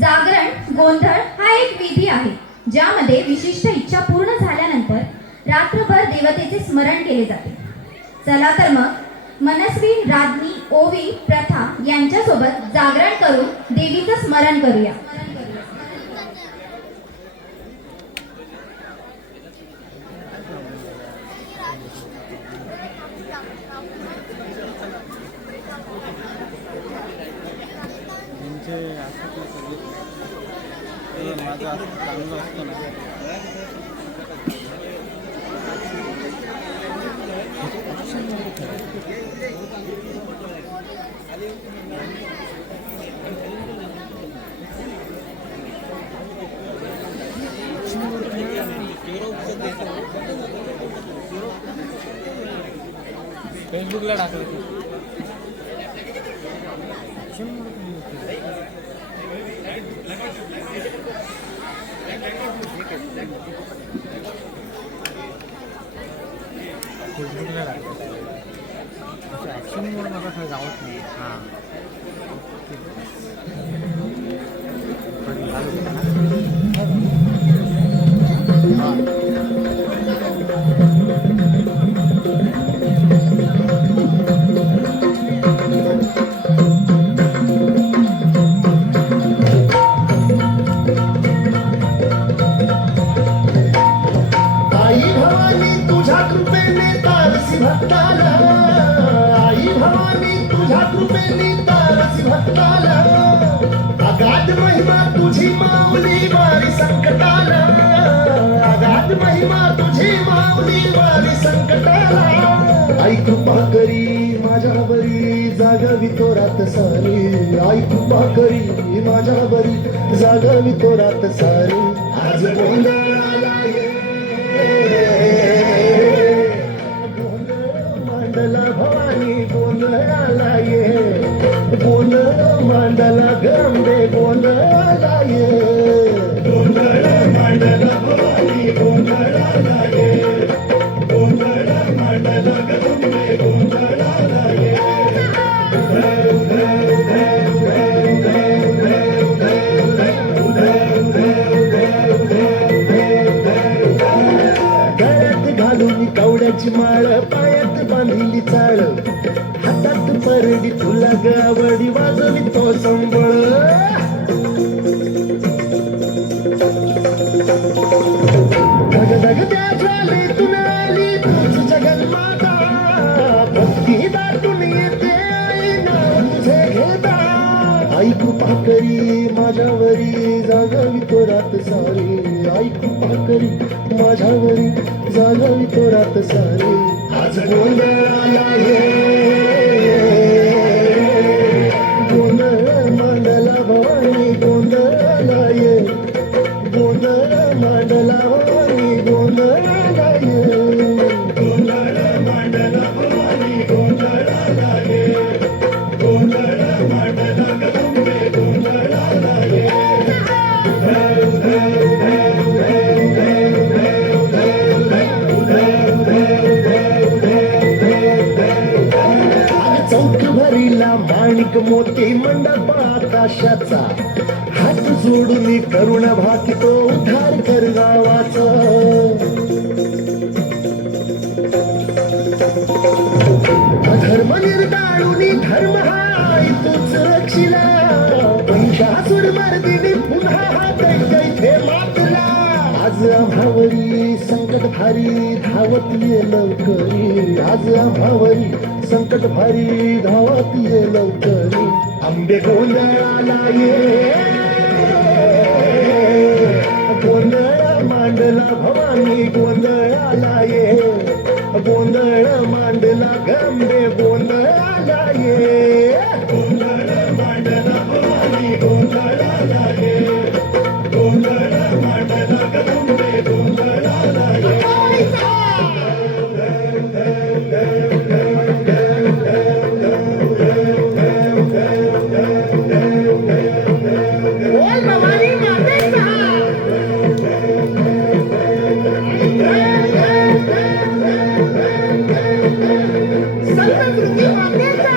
जागरण गोंधळ हा एक विधी आहे ज्यामध्ये विशिष्ट इच्छा पूर्ण झाल्यानंतर रात्रभर देवतेचे स्मरण केले जाते। चला तर मग मनस्वी राज्ञी ओवी प्रथा यांच्यासोबत जागरण करून देवीचं स्मरण करूया। फेसबुकला टाकलं फेसबुकला टाकलं ॲक्शन मोड मला काय जावत नाही। हां भक्ताला आई भवानी तुझ्या कृपेने तारसी भक्ताला अगाध महिमा तुझी माऊली वारी संकटाला अगाध महिमा तुझी माऊली वारी संकटाला आई कृपा करी माझ्यावरी जागावी तोरात सारी आई कृपा करी माझ्यावरी जागावी तोरात सारी आज गोंधळाला ये भवानी गोंधळाला ये गोंधळ मांडला गंबे गोंधळाला ये गोंधळ मांडला भवानी गोंधळाला ये गोंधळ मांडला गंबे गोंधळाला ये गळ्यात घालून कवड्याची माळ पायात बांधिली चाळ हातात परडी तुला गावडी वाजवी तो संबळ धग धग त्या ज्वालेतून आली तूच जगन्माता भक्ती दाटून येते आई नाव तुझे घेता आई कृपा करी माझ्यावरी जागावी तोरात सारी आई कृपा करी माझ्यावरी जागावी तोरात सारी आज गोंधळाला ये गोंधळ मांडला भवानी गोंधळाला ये गोंधळ मांडला भवानी गोंधळाला ये गोंधळ मांडला भवानी गोंधळाला ये गोंधळ मांडला गंगे गोंधळाला ये चौक भरीला माणिक मोती मंडप आकाशाचा हात जोडून करुण भाकितो उद्धार कर गावाचा अधर्म निर्दाळून धर्म हाय तूच रक्षिला महिषासुर मर्दिनी पुन्हा हा दैत्य मातला आज आम्हावरी संकट भारी धावत ये लवकरी आज आम्हावरी संकट भारी धावत ये लवकरी आंबे गोंधळाला ये गोंधळ मांडला भवानी गोंधळाला ये गोंधळ मांडला गंबे गोंधळाला ये गोंधळ मांडला भवानी गोंधळाला ये गोंधळ मांडला गंबे गोंधळाला ये संस्कृती मातेचा